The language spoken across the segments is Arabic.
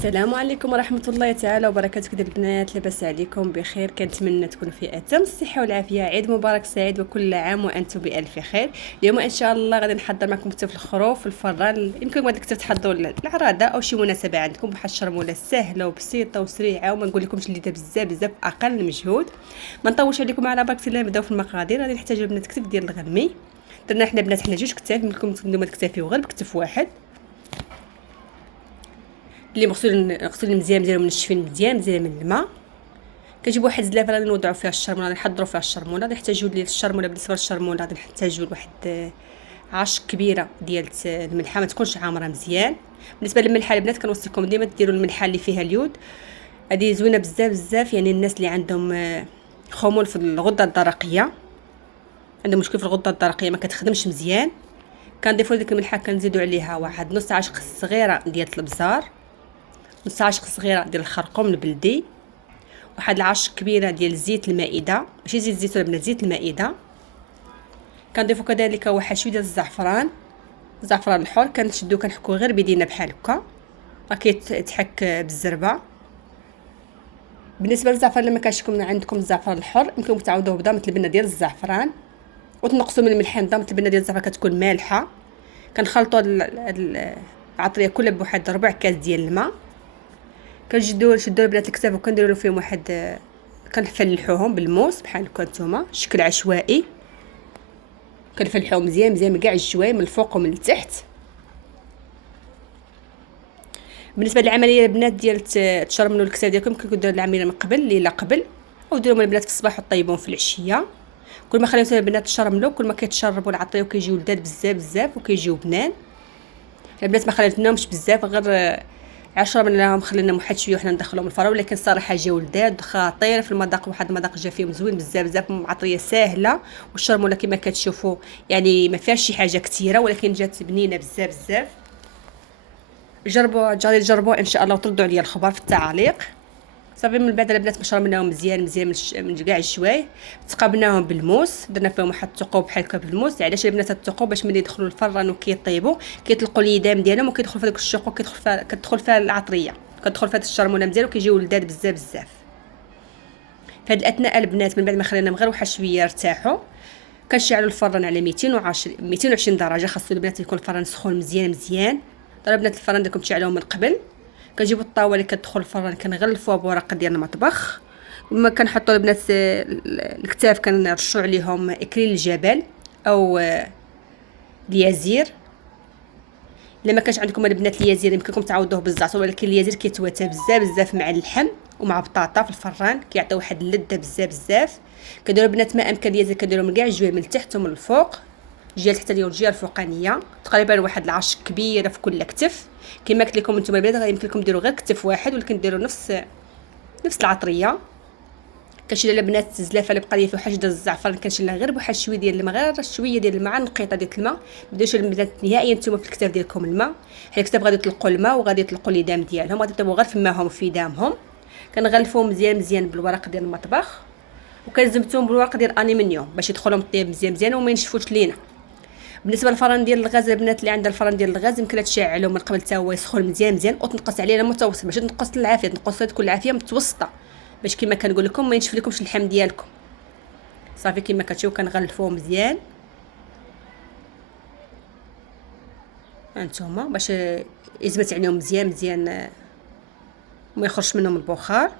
السلام عليكم ورحمة الله تعالى وبركاته. كده البنات لاباس عليكم بخير؟ كنتمنى تكونوا في اتم الصحة والعافية. عيد مبارك سعيد وكل عام وانتم بألف خير. اليوم ان شاء الله غادي نحضر معكم كتف الخروف في الفران. يمكن هاد الكتف تحضروا للعراضة او شي مناسبة عندكم بحال الشرمولة، سهلة وبسيطة وسريعة وما نقول لكمش اللي بزاف بزاف اقل مجهود. ما نطولش عليكم على بركة الله، نبداو في المقادير. غادي نحتاجوا البنات كتف ديال الغنمي. درنا حنا بنات حنا جوج كتاف، منكم نتوما تكتفيو غير بكتف واحد اللي مغسولين مزيان ومنشفين مزيان من الماء. كنجيبوا واحد الزلافه غادي نوضعوا فيها الشرمونه، غادي نحضروا فيها الشرمونه. غادي نحتاجوا للشرمونه بالنسبه للشرمونه غادي نحتاجوا لواحد عشق كبيره ديال الملحه، ما تكونش عامره مزيان. بالنسبه للملحه البنات كنوصيكم ديما ديروا الملحه اللي فيها اليود، هذه زوينه بزاف. يعني الناس اللي عندهم خمول في الغده الدرقيه، عندهم مشكل في الغده الدرقيه ما كتخدمش مزيان، كنضيفوا ديك الملحه كنزيدوا عليها واحد نص عشق صغيره ديال الابزار، نص عشق صغيره ديال الخرقوم البلدي، واحد العشق كبيره ديال زيت المائده، ماشي زيت الزيتون بلا زيت المائده. كنضيفوا كذلك واحد شويه ديال الزعفران الحر، كنشدو كنحكوه غير بيدينا بحال هكا، راه كيتحك بالزربه. بالنسبه للزعفران لما كانش عندكم الزعفران الحر يمكن تعوضوه بضمه البنه ديال الزعفران، وتنقصوا من الملح. ضمه البنه ديال الزعفران كتكون مالحه. كنخلطوا العطريه كلها بواحد ربع كاس ديال الماء. كنشدوا البنات الكتاف وكنديروا فيهم واحد، كنفلحوهم بالموس بحال هكا نتوما شكل عشوائي. كنفلحوهم مزيان من كاع الجوايه من الفوق ومن التحت. بالنسبه للعمليه البنات ديال تشرملوا الكتاف ديالكم كنقدروا ديروا العمليه من قبل ليله قبل، او ديروهم البنات في الصباح وطيبوهم في العشيه. كل ما خليتوا البنات تشرملوا كل ما كيتشربوا العطريه وكيجيو لذاذ بزاف وكيجيو بنان. البنات ما خليتناهمش بزاف، غير 10 منهم خلينا واحد شويه وحنا ندخلهم الفران، ولكن الصراحه جاو لذاذ خطير في المذاق. واحد المذاق جا فيهم زوين بزاف عطريه ساهله. والشرموله كما كتشوفوا يعني ما فيهاش شي حاجه كثيره، ولكن جات بنينه بزاف. جربوا ان شاء الله وتردوا عليا الخبر في التعاليق. صافي من بعد البنات شربناهم مزيان من كاع الشوايه. تقابلناهم بالموس، درنا فيهم واحد الثقوب بحال هكا بالموس. علاش البنات الثقوب؟ باش ملي يدخلوا الفران وكيطيبوا كيطلقوا اليدام ديالهم وكيدخل في داك الشوق كتدخل فيها العطريه، كتدخل فيها الشرمونه مزيان وكيجيو لذاذ بزاف. في هذه الاثناء البنات من بعد ما خليناهم غير واحد شويه ارتاحوا، كنشعلوا الفران على 220 درجه. خاصو البنات يكون الفران سخون مزيان. البنات الفران ديالكم تشعلوه من قبل. كنجيبوا الطاوله اللي كتدخل الفران كنغلفوها بورق ديال المطبخ، وما كنحطوا البنات الكتاف كنرشوا عليهم اكليل الجبل او اليازير. الا ما كانش عندكم البنات اليازير يمكنكم تعوضوه بالزعتر، ولكن اليازير كيتواتى بزاف مع اللحم ومع بطاطا في الفران، كيعطي واحد اللذه بزاف. كديروا البنات ما امكن اليازير كديروا من كاع الجويه، من التحت ومن الفوق، الجهه التحتانيه والجهه الفوقانيه، تقريبا واحد العشق كبيره في كل كتف. كما قلت لكم نتوما البنات غادي يمكن لكم ديروا غير كتف واحد، ولكن ديروا نفس العطريه. كنشيل البنات الزلافه اللي بقى لي فيه واحد ديال الزعفران، كنشيلها غير بواحد شويه ديال الماء، غير شويه ديال الماء، نقيطه ديال الماء. بداوش البنات نهائيا نتوما في الكتاف ديالكم الماء، حيت الكتاف غادي يطلقوا الماء وغادي يطلقوا اليدام ديالهم، غادي يطيبوا غير في ماهم وفي دامهم. كنغلفوهم مزيان بالورق ديال المطبخ، وكنزمتهم بالورق ديال الالومنيوم باش يدخلهم الطيب مزيان وما ينشفوش لينا. بالنسبه للفران ديال الغاز البنات اللي عندها الفران ديال الغاز يمكن تشعلو من قبل حتى هو يسخن مزيان وتنقص عليه المتوسط، باش تنقص العافيه، تنقص تكون العافيه متوسطه، باش كما كنقول لكم ما ينشف لكمش اللحم ديالكم. صافي كما كتشوفوا كنغلفوه مزيان هانتوما باش يزمت عليهم مزيان وما يخرجش منهم البخار.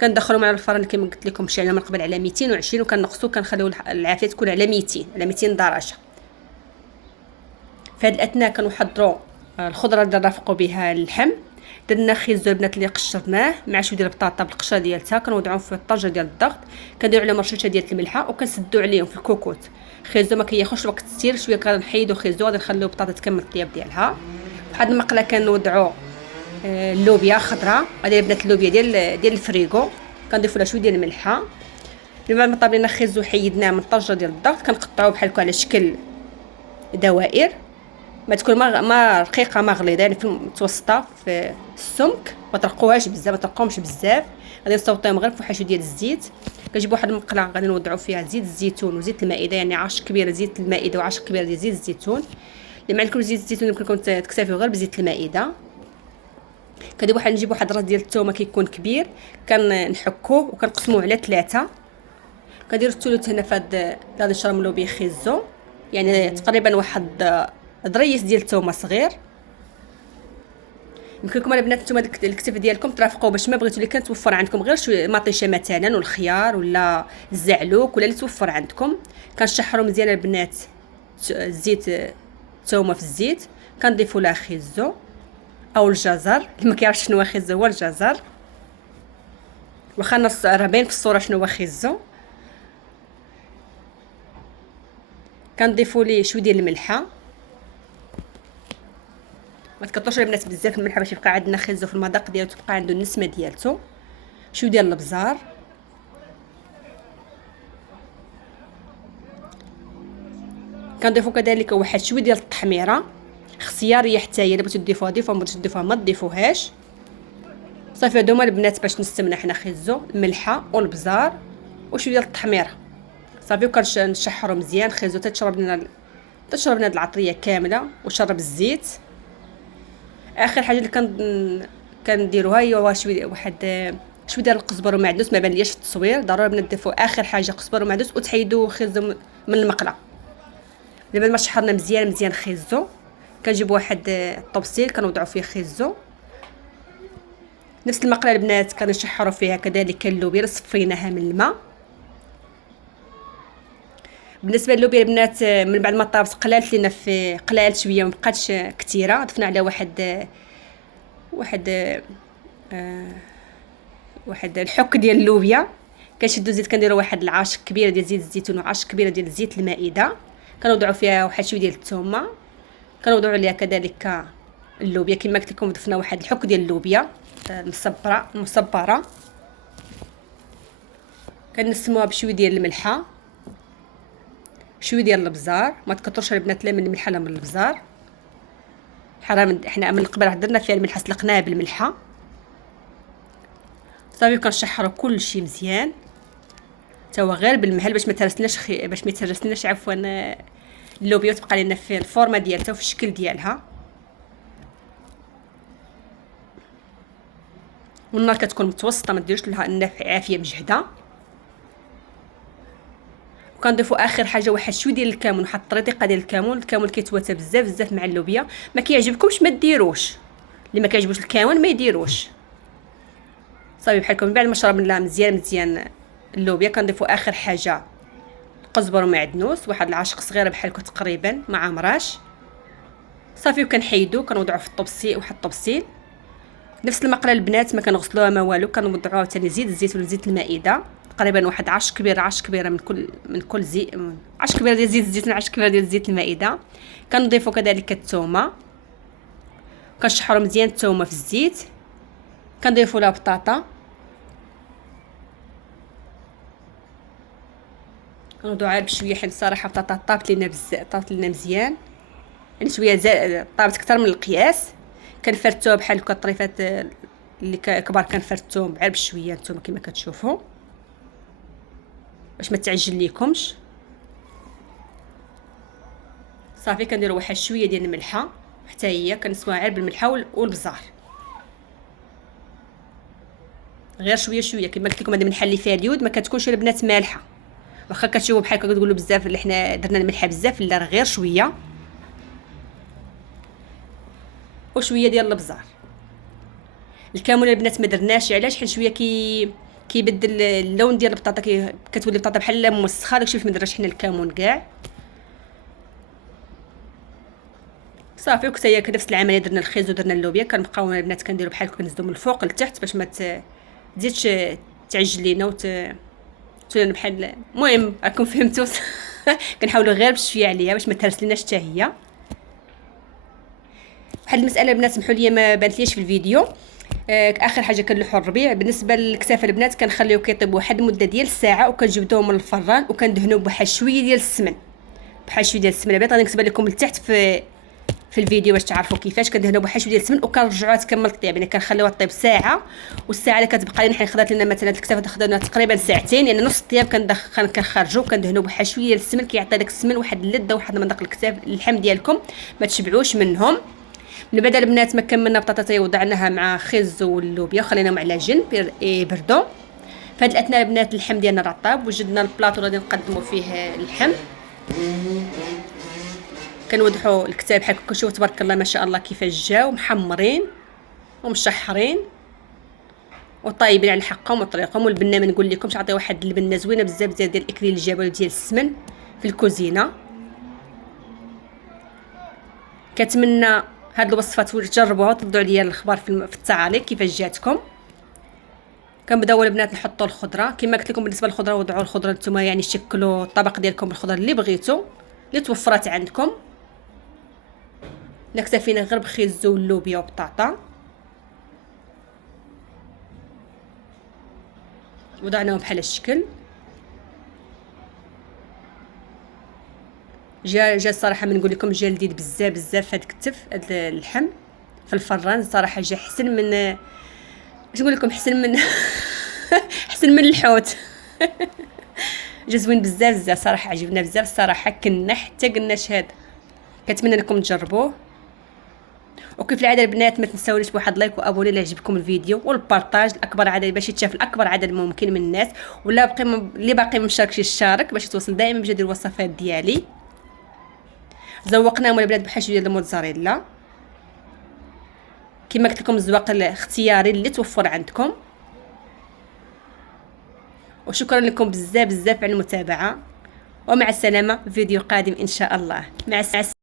كندخلهم على الفران كما قلت لكم شعلنا من قبل على 220، وكنقصوا كنخليو العافيه تكون على 200 درجه. في هذه الاثناء كنحضروا الخضره اللي نرافقوا بها اللحم. درنا خيزو البنات اللي قشرناه مع شويه ديال البطاطا بالقشره ديالتها، كنوضعوهم في الطنجره ديال الضغط، كنديروا عليهم رشيشه ديال الملحه وكنسدوا عليهم في الكوكوت. خيزو ما كياخذش وقت كثير، شويه كنحيدوا خيزو غادي نخليو البطاطا تكمل الطياب ديالها. واحد المقله كنوضعوا اللوبيا خضراء، هذه البنات اللوبيا ديال الفريغو، كنضيفوا لها شويه ديال الملحه. بعد ما طابلنا خيزو حيدناه من الطنجره ديال الضغط، كنقطعوه بحال هكا على شكل دوائر، ما تكون ما رقيقه ما غليظه، يعني في المتوسطه في السمك، ما ترقوهاش بزاف ما ترقوهمش بزاف. غادي نصوطيهم غير فواحد شويه ديال الزيت. كنجيب واحد المقله غادي نوضعوا فيها زيت الزيتون وزيت المائده، يعني 10 كبيره زيت المائده و10 كبيره ديال زيت الزيتون. اللي ما عندكم زيت الزيتون يمكن لكم تكتفيو غير بزيت المائده. كندير واحد، نجيب واحد راس ديال الثومه كيكون كبير، كنحكوه وكنقسموه على 3. كندير الثلث هنا في هاد الشرملو بيخيزو، يعني تقريبا واحد ضريس ديال الثومه صغير. يمكن لكم البنات نتوما الكتف ديالكم ترافقوا باش ما بغيتوا اللي كان توفر عندكم غير شويه مطيشه مثلا والخيار ولا الزعلوك ولا اللي توفر عندكم. كنشحروا مزيان البنات الزيت، الثومه في الزيت، كنضيفوا لها خيزو او الجزر، اللي ما كيعرفش شنو هو خيزو هو الجزر، واخا نص راه باين في الصوره شنو هو خيزو. كنضيفوا ليه شويه ديال الملحه، ما تكثرش البنات بزاف الملحه باش يبقى عندنا خيزو في المذاق ديالو، تبقى عنده النسمه ديالته. شويه ديال الابزار، كنضيفوا كذلك واحد شويه ديال التحميره اختياريه، حتى هي الا بغيتو تضيفوها ضيفوها، ما بغيتوش تضيفوها ما تضيفوهاش. صافي هادو هما البنات باش نستمنا حنا خيزو، الملحه والبزار وشويه ديال التحميره. صافي وكنشحروا مزيان خيزو تشرب لنا هاد العطريه كامله وشرب الزيت. اخر حاجه اللي كنديروها هي شويه ديال القزبر ومعدنوس، ما بانليش في التصوير، ضروري نضيفوا اخر حاجه قزبر ومعدنوس وتحيدوا خيزو من المقله. بعد ما شحرنا مزيان خيزو، كنجيب واحد الطبسيل كنوضعوا فيه خيزو، نفس المقله البنات كنشحروا فيها كذلك اللوبيا، صفيناها من الماء. بالنسبه للوبيا البنات من بعد ما طابت قلالت لينا في قلال شويه، ما بقاتش كثيره، ضفنا عليها واحد الحك ديال اللوبيا. كنشدو الزيت، كنديروا واحد العاشق كبيره ديال زيت الزيتون وعاشق كبيره ديال زيت المائده، كنوضعوا فيها واحد شويه ديال الثومه، كنوضعوا عليها كذلك اللوبيا كما قلت لكم، ضفنا واحد الحك ديال اللوبيا المصبره، كنسموها بشويه ديال الملحه، شويه ديال الابزار، ما تكثرش البنات لا من الملحه لا من الابزار، حرام احنا من قبل درنا فيها الملحه سلقناها بالملحه. صافي كنشحروا كلشي مزيان تا هو غير بالمهل باش ما يتهرسلناش عفوا اللوبيا، وتبقى لنا في الفورمه ديالها وفي الشكل ديالها. والنار كتكون متوسطه، ما ديروش لها النار عافيه مجهده. وكنضيفوا اخر حاجه واحد شويه ديال الكمون، واحد الطريقه ديال الكمون كيتواتى بزاف مع اللوبيا. ما كيعجبكمش ما ديروش، اللي ما كيعجبوش الكمون ما يديروش. صافي بحالكم. من بعد ما شربنا مزيان اللوبيا، كنضيفوا اخر حاجه قزبر ومعدنوس، واحد العاشق صغيره بحالكم تقريبا ما عامراش. صافي وكنحيدو كنوضعوا في الطبسيل، واحد الطبسيل نفس المقله البنات، ما كنغسلوها ما والو، كنوضعوها ثاني زيت ولا زيت المائده، تقريبا واحد 10 كبيره من كل زيت، 10 كبيره ديال زيت الزيتون، 10 كبيره ديال زيت المائده. كنضيفوا كذلك الثومه، كنشحروا مزيان الثومه في الزيت، كنضيفوا لها بطاطا، كنوضعوها بشويه، حيت الصراحه بطاطا طابت لنا مزيان، يعني شويه طابت اكثر من القياس. كنفرتوها بحال هكا الطريفات اللي كبار، كنفرتوهم غير بشويه نتوما كما كتشوفوا باش ما تعجل ليكمش. صافي كنديروا واحد شويه ديال الملحه، حتى هي كنسويها غير بالملحه والبزار، غير شويه كما قلت لكم. هذا من حل فيها اليود ما كتكونش البنات مالحه، واخا كتشوفوا بحال هكا كتقولوا بزاف اللي حنا درنا الملحه بزاف، لا راه غير شويه. وشويه ديال الابزار. الكمون البنات ما درناش، علاش؟ حيت شويه كيبدل اللون ديال البطاطا، كتولي البطاطا بحال موسخه، داكشي ما درناش حنا الكمون كاع. صافي وكتا هي نفس العمليه، درنا الخيز ودرنا اللوبيا. كنبقاو البنات كنديروا بحال هكا، كنزلو من الفوق لتحت باش ما تزيدش تعجل لينا تولي بحال. المهم راكم فهمتوا. كنحاولوا غير بشويه عليها باش ما تهرسلناش حتى هي. واحد المساله البنات سمحوا لي ما بانتليش في الفيديو، اخر حاجه كنلوحوا الربيع. بالنسبه للكساف البنات كنخليو كيطيب واحد المده ديال الساعه، وكنجبدوهم من الفران وكندهنوه بواحد شويه ديال السمن، البنات غادي نكتبها لكم لتحت في الفيديو باش تعرفوا كيفاش. كندهنوا بواحد شويه ديال السمن وكنرجعوها تكمل الطياب، يعني كنخليوها طيب ساعه، والساعه اللي كتبقى لنا حنا خدات لنا مثلا الكسافه تاخذ لنا تقريبا ساعتين، يعني نص الطياب كنخرجوا وكندهنوا بواحد شويه ديال السمن، كيعطي داك السمن واحد اللذه، واحد المذاق الكساف اللحم ديالكم ما تشبعوش منهم. من بعد البنات ما كملنا بطاطايه وضعناها مع خز واللوبيا وخليناهم على جنب يبردوا. في هاد الاثناء البنات اللحم ديالنا راه طاب، وجدنا البلاطو اللي غادي نقدموا فيه اللحم. كنوضحوا الكتاب بحال هكا، شوفوا تبارك الله ما شاء الله كيفاش جاو محمرين ومشحرين وطايبين على حقهم وطريقهم. والبنه ما نقول لكمش، عطي واحد البنه زوينه بزاف ديال الاكليل الجبل ديال السمن في الكوزينه. كنتمنى هاد الوصفات تجربوها وتردوا عليا الاخبار في التعاليق كيفاش جاتكم. كنبداو البنات نحطوا الخضره كما قلت لكم. بالنسبه للخضره وضعوا الخضره نتوما، يعني شكلوا الطبق ديالكم بالخضره اللي بغيتوا اللي توفرات عندكم. نكتفينا غير بخيز واللوبيا وبطاطا، وضعناهم بحال الشكل. جا الصراحه ما نقول لكم، جا لذيذ بزاف بزاف. هاد الكتف هاد اللحم في الفران الصراحه جا احسن من اش نقول لكم، احسن من احسن من الحوت. جا زوين بزاف بزاف صراحه، عجبنا بزاف الصراحه. كنا حتى قلنا شهاد. كنتمنى انكم تجربوه. وكيف العاده البنات ما تنساونيش بواحد لايك وابوني الا عجبكم الفيديو، والبارطاج لاكبر عدد باش يتشاف الاكبر عدد ممكن من الناس. ولا بقي اللي باقي ما مشاركش يشارك باش توصل دائما بجديد الوصفات ديالي. زوقناهم البنات بحشو ديال الموتزاريلا كما قلت لكم، الزواق الاختياري اللي توفر عندكم. وشكرا لكم بزاف بزاف على المتابعه، ومع السلامه. فيديو قادم ان شاء الله. مع السلامه.